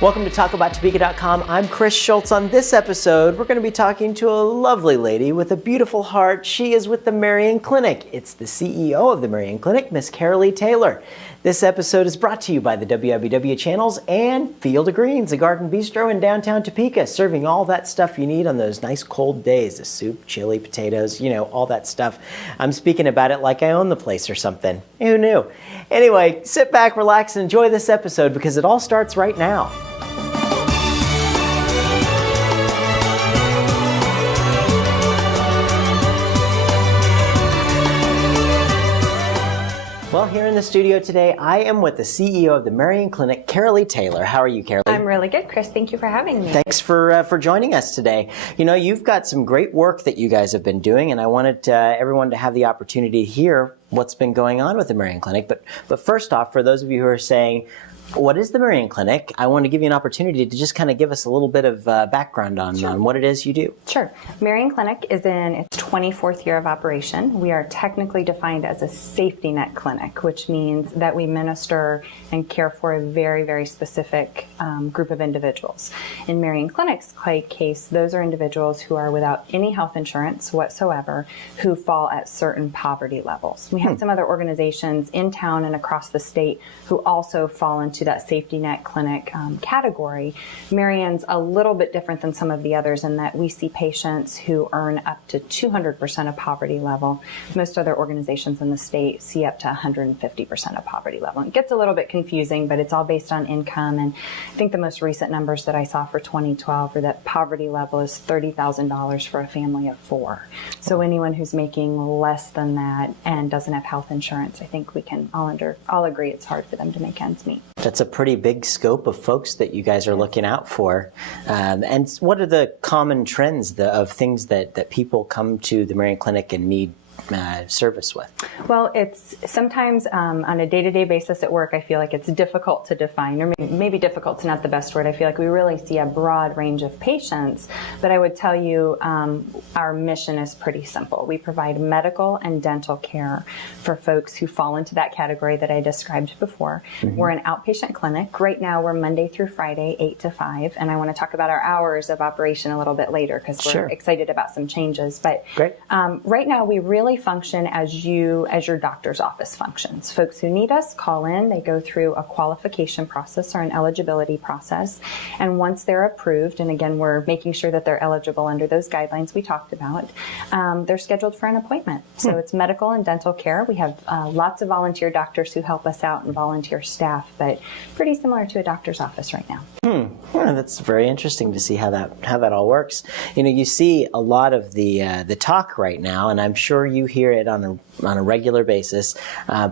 Welcome to TalkAboutTopeka.com. I'm Chris Schultz. On this episode, we're going to be talking to a lovely lady with a beautiful heart. She is with the Marian Clinic. It's the CEO of the Marian Clinic, Miss Karily Taylor. This episode is brought to you by the WIBW channels and Field of Greens, a garden bistro in downtown Topeka, serving all that stuff you need on those nice cold days, the soup, chili, potatoes, all that stuff. I'm speaking about it like I own the place or something. Who knew? Anyway, sit back, relax, and enjoy this episode because it all starts right now. Well, here in the studio today, I am with the CEO of the Marian Clinic, Karily Taylor. How are you, Karily? I'm really good, Chris. Thank you for having me. Thanks for joining us today. You've got some great work that you guys have been doing, and I wanted everyone to have the opportunity to hear what's been going on with the Marian Clinic. But first off, for those of you who are saying, what is the Marian Clinic? I want to give you an opportunity to just kind of give us a little bit of background on what it is you do. Sure. Marian Clinic is in its 24th year of operation. We are technically defined as a safety net clinic, which means that we minister and care for a very, very specific group of individuals. In Marian Clinic's case, those are individuals who are without any health insurance whatsoever, who fall at certain poverty levels. We have some other organizations in town and across the state who also fall into that safety net clinic category. Marian's a little bit different than some of the others in that we see patients who earn up to 200% of poverty level. Most other organizations in the state see up to 150% of poverty level. It gets a little bit confusing, but it's all based on income. And I think the most recent numbers that I saw for 2012 are that poverty level is $30,000 for a family of 4. So anyone who's making less than that and doesn't have health insurance, I think we can all agree it's hard for them to make ends meet. That's a pretty big scope of folks that you guys are looking out for. And what are the common trends of things that people come to the Marian Clinic and need service with? Well, it's sometimes on a day-to-day basis at work, I feel like it's difficult to define, or maybe difficult's not the best word. I feel like we really see a broad range of patients, but I would tell you our mission is pretty simple. We provide medical and dental care for folks who fall into that category that I described before. Mm-hmm. We're an outpatient clinic. Right now, we're Monday through Friday, 8 to 5, and I want to talk about our hours of operation a little bit later because we're excited about some changes. But right now, we really function as your doctor's office functions. Folks who need us call in, they go through a qualification process or an eligibility process, and once they're approved, and again we're making sure that they're eligible under those guidelines we talked about, they're scheduled for an appointment. So it's medical and dental care. We have lots of volunteer doctors who help us out and volunteer staff, but pretty similar to a doctor's office right now. Yeah, that's very interesting to see how that all works. You see a lot of the talk right now, and I'm sure you hear it on a regular basis.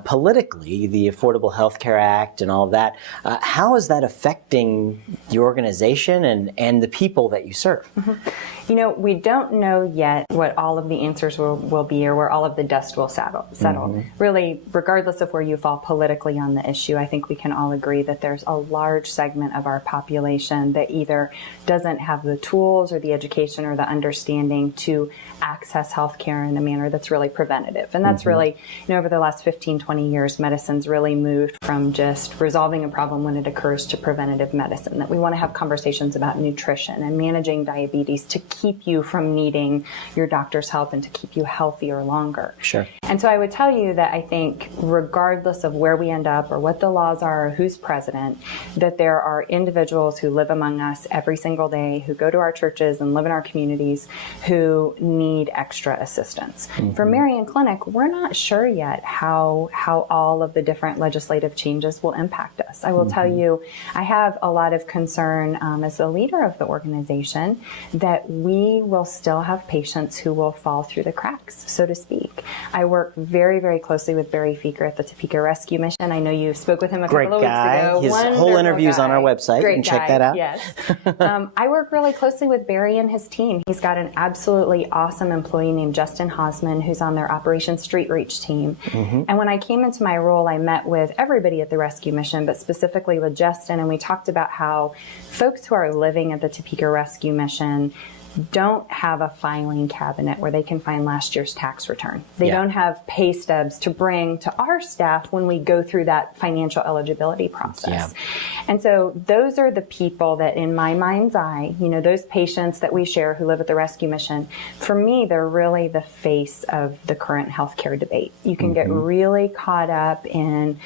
Politically, the Affordable Health Care Act and all of that, how is that affecting your organization and the people that you serve? Mm-hmm. We don't know yet what all of the answers will be or where all of the dust will settle. Mm-hmm. Really, regardless of where you fall politically on the issue, I think we can all agree that there's a large segment of our population that either doesn't have the tools or the education or the understanding to access health care in a manner that's really preventative. And that's really, over the last 15, 20 years, medicine's really moved from just resolving a problem when it occurs to preventative medicine, that we want to have conversations about nutrition and managing diabetes to keep you from needing your doctor's help and to keep you healthier longer. Sure. And so I would tell you that I think regardless of where we end up or what the laws are or who's president, that there are individuals who live among us every single day, who go to our churches and live in our communities, who need extra assistance. Mm-hmm. For Marian Clinic, we're not sure yet how all of the different legislative changes will impact us. I will tell you, I have a lot of concern as the leader of the organization that we will still have patients who will fall through the cracks, so to speak. I work very, very closely with Barry Feaker at the Topeka Rescue Mission. I know you spoke with him a couple of weeks ago. His whole interview is on our website. Great you can guy. Check that out. Yes. I work really closely with Barry and his team. He's got an absolutely awesome employee named Justin Hosman who's on their Operation Street Reach team. Mm-hmm. And when I came into my role, I met with everybody at the Rescue Mission, but specifically with Justin, and we talked about how folks who are living at the Topeka Rescue Mission don't have a filing cabinet where they can find last year's tax return. They Yeah. don't have pay stubs to bring to our staff when we go through that financial eligibility process. Yeah. And so those are the people that, in my mind's eye, those patients that we share who live at the rescue mission, for me, they're really the face of the current healthcare debate. You can get really caught up in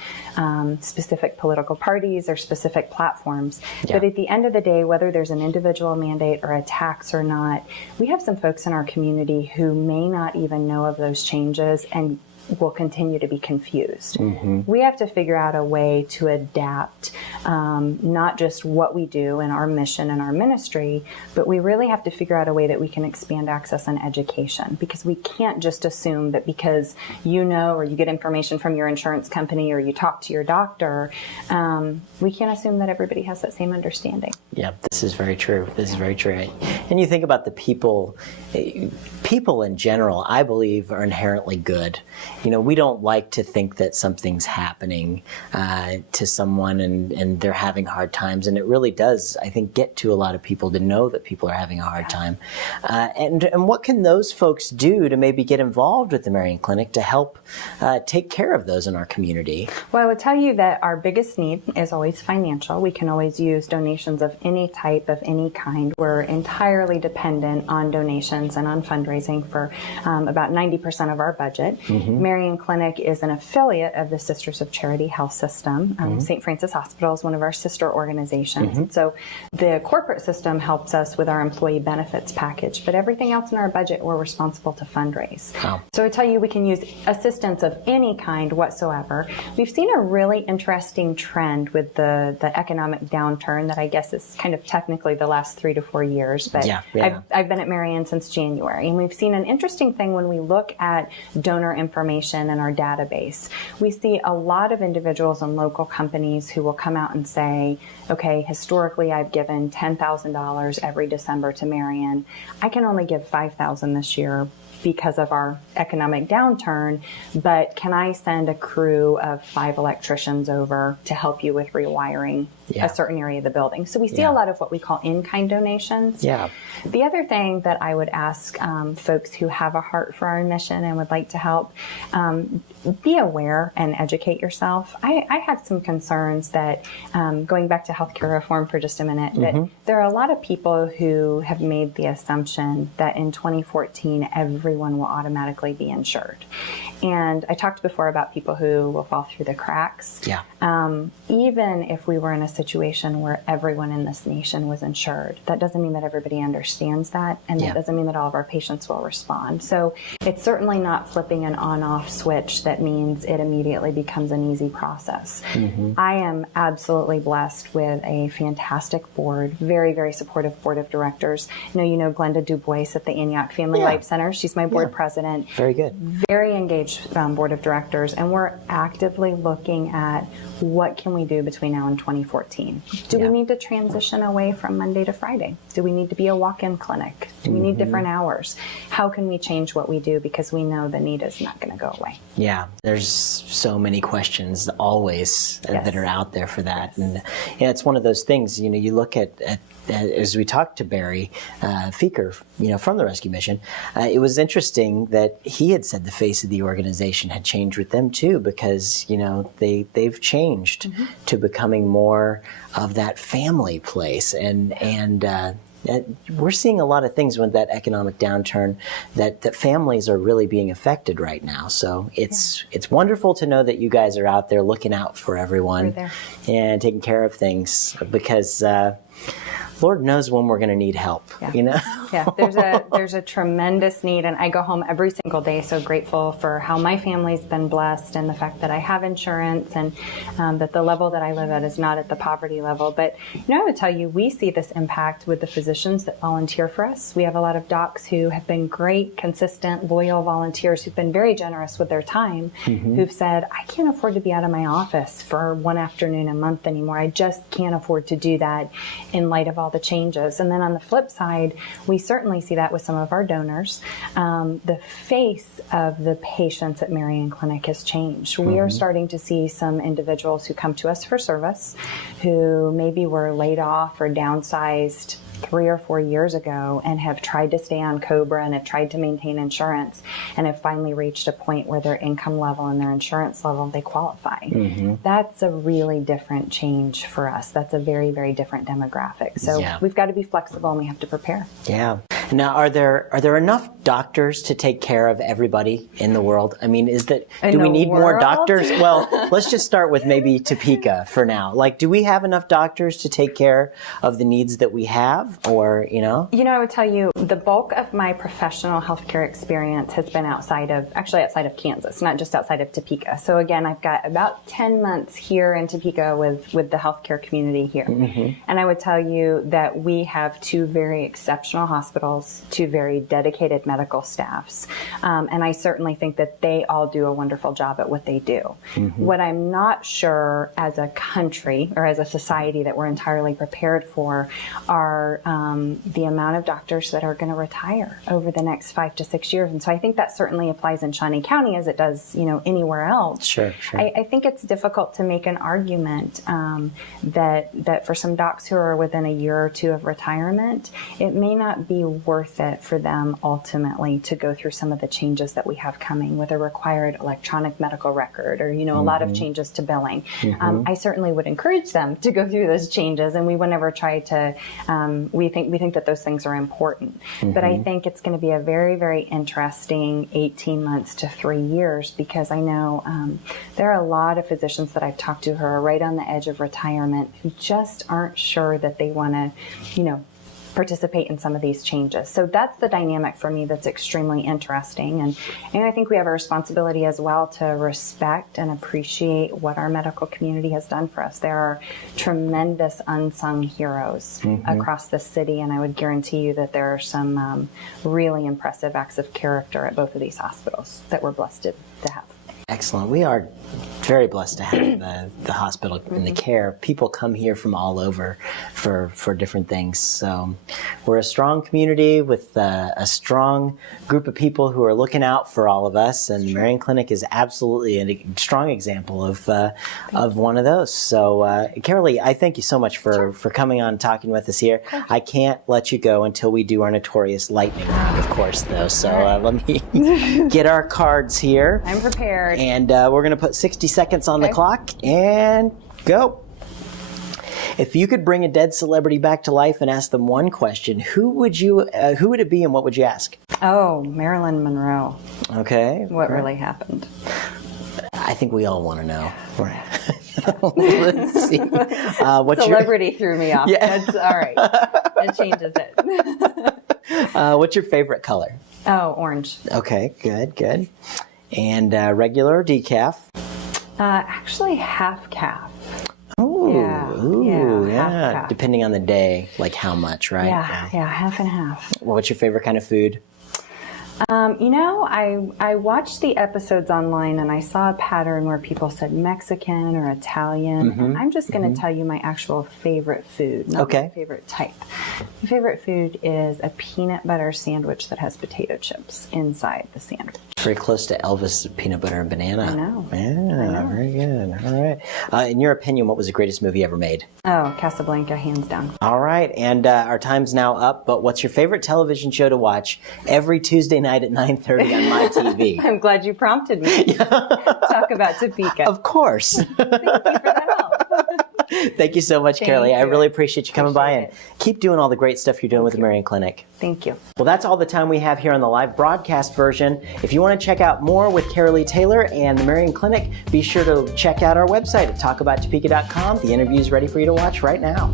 specific political parties or specific platforms. Yeah. But at the end of the day, whether there's an individual mandate or a tax or not, we have some folks in our community who may not even know of those changes and will continue to be confused. We have to figure out a way to adapt not just what we do in our mission and our ministry, but we really have to figure out a way that we can expand access and education, because we can't just assume that because or you get information from your insurance company or you talk to your doctor, we can't assume that everybody has that same understanding. Yeah, this is very true. This is very true. And you think about the people in general, I believe, are inherently good. We don't like to think that something's happening to someone and they're having hard times. And it really does, I think, get to a lot of people to know that people are having a hard time. And what can those folks do to maybe get involved with the Marian Clinic to help take care of those in our community? Well, I would tell you that our biggest need is always financial. We can always use donations of any type, of any kind. We're entirely dependent on donations and on fundraising for about 90% of our budget. Marian Clinic is an affiliate of the Sisters of Charity Health System. St. Francis Hospital is one of our sister organizations. And so the corporate system helps us with our employee benefits package, but everything else in our budget, we're responsible to fundraise. Wow. So I tell you, we can use assistance of any kind whatsoever. We've seen a really interesting trend with the economic downturn that I guess is kind of technically the last 3 to 4 years, but I've been at Marian since January, and we've seen an interesting thing when we look at donor information in our database. We see a lot of individuals and local companies who will come out and say, okay, historically I've given $10,000 every December to Marian. I can only give $5,000 this year because of our economic downturn, but can I send a crew of 5 electricians over to help you with rewiring a certain area of the building? So we see a lot of what we call in-kind donations. Yeah. The other thing that I would ask folks who have a heart for our mission and would like to help, be aware and educate yourself. I have some concerns that, going back to healthcare reform for just a minute, that there are a lot of people who have made the assumption that in 2014 everyone will automatically be insured. And I talked before about people who will fall through the cracks. Yeah. Even if we were in a situation where everyone in this nation was insured, that doesn't mean that everybody understands that, and that doesn't mean that all of our patients will respond. So it's certainly not flipping an on-off switch that means it immediately becomes an easy process. I am absolutely blessed with a fantastic board, very, very supportive board of directors. You know Glenda Dubois at the Antioch Family Life Center. She's my board president. Very good. Very engaged board of directors, and we're actively looking at what can we do between now and 2014. Do we need to transition away from Monday to Friday? Do we need to be a walk-in clinic? Do we need different hours? How can we change what we do, because we know the need is not going to go away? Yeah, there's so many questions always that are out there for that. And it's one of those things, you look at as we talked to Barry Feeker, from the rescue mission, it was interesting that he had said the face of the organization had changed with them too, because they've changed to becoming more of that family place, and we're seeing a lot of things with that economic downturn that families are really being affected right now. So it's wonderful to know that you guys are out there looking out for everyone and taking care of things, because Lord knows when we're going to need help, there's a tremendous need, and I go home every single day so grateful for how my family's been blessed, and the fact that I have insurance, and that the level that I live at is not at the poverty level. But I would tell you, we see this impact with the physicians that volunteer for us. We have a lot of docs who have been great, consistent, loyal volunteers who've been very generous with their time, who've said, I can't afford to be out of my office for one afternoon a month anymore. I just can't afford to do that in light of all the changes. And then on the flip side, we certainly see that with some of our donors. The face of the patients at Marian Clinic has changed. We are starting to see some individuals who come to us for service who maybe were laid off or downsized 3 or 4 years ago and have tried to stay on COBRA and have tried to maintain insurance and have finally reached a point where their income level and their insurance level, they qualify. That's a really different change for us. That's a very, very different demographic. So we've got to be flexible and we have to prepare. Yeah. Now, are there enough doctors to take care of everybody in the world? I mean, do we need more doctors? Well, let's just start with maybe Topeka for now. Like, do we have enough doctors to take care of the needs that we have, or, You know, I would tell you the bulk of my professional healthcare experience has been outside of Kansas, not just outside of Topeka. So again, I've got about 10 months here in Topeka with the healthcare community here. And I would tell you that we have 2 very exceptional hospitals, 2 very dedicated medical staffs. And I certainly think that they all do a wonderful job at what they do. What I'm not sure as a country or as a society that we're entirely prepared for are the amount of doctors that are going to retire over the next 5 to 6 years. And so I think that certainly applies in Shawnee County as it does, anywhere else. Sure. I think it's difficult to make an argument that for some docs who are within a year or 2 of retirement, it may not be worth it for them ultimately to go through some of the changes that we have coming with a required electronic medical record or, a lot of changes to billing. I certainly would encourage them to go through those changes, and we would never try to, we think that those things are important. But I think it's going to be a very, very interesting 18 months to 3 years, because I know there are a lot of physicians that I've talked to who are right on the edge of retirement who just aren't sure that they want to, participate in some of these changes. So that's the dynamic for me that's extremely interesting. And I think we have a responsibility as well to respect and appreciate what our medical community has done for us. There are tremendous unsung heroes across the city, and I would guarantee you that there are some really impressive acts of character at both of these hospitals that we're blessed to have. Excellent. We are very blessed to have the hospital and the care. People come here from all over for different things. So we're a strong community with a strong group of people who are looking out for all of us. And Marian Clinic is absolutely a strong example of one of those. So Karily, I thank you so much for coming on and talking with us here. I can't let you go until we do our notorious lightning round, of course, though. So let me get our cards here. I'm prepared. And we're going to put 60 seconds on the clock and go. If you could bring a dead celebrity back to life and ask them one question, who would it be and what would you ask? Oh, Marilyn Monroe. Okay. What really happened? I think we all want to know. Let's see. Celebrity threw me off. Yeah. That's all right. That changes it. What's your favorite color? Oh, orange. Okay, good. And regular or decaf? Actually, half calf. Ooh, Half calf. Depending on the day, like how much, right? Yeah, half and half. Well, what's your favorite kind of food? I watched the episodes online and I saw a pattern where people said Mexican or Italian. And I'm just going to tell you my actual favorite food, not my favorite type. My favorite food is a peanut butter sandwich that has potato chips inside the sandwich. Very close to Elvis' peanut butter and banana. I know. Yeah, very good. All right. In your opinion, what was the greatest movie ever made? Oh, Casablanca, hands down. All right. And our time's now up, but what's your favorite television show to watch every Tuesday night at 9:30 on my TV? I'm glad you prompted me to talk about Topeka. Of course. Thank you for the help. Thank you so much, Karily. I really appreciate you coming by and keep doing all the great stuff you're doing with the Marian Clinic. Thank you. Well, that's all the time we have here on the live broadcast version. If you want to check out more with Karily Taylor and the Marian Clinic, be sure to check out our website at talkabouttopeka.com. The interview is ready for you to watch right now.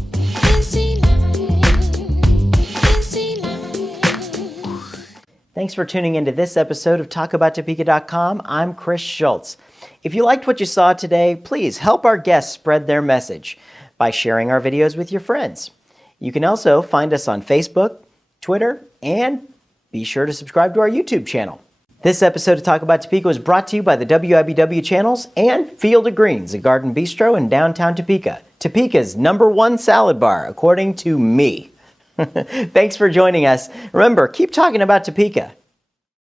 Thanks for tuning into this episode of talkabouttopeka.com. I'm Chris Schultz. If you liked what you saw today, please help our guests spread their message by sharing our videos with your friends. You can also find us on Facebook, Twitter, and be sure to subscribe to our YouTube channel. This episode of Talk About Topeka was brought to you by the WIBW channels and Field of Greens, a garden bistro in downtown Topeka. Topeka's #1 salad bar, according to me. Thanks for joining us. Remember, keep talking about Topeka.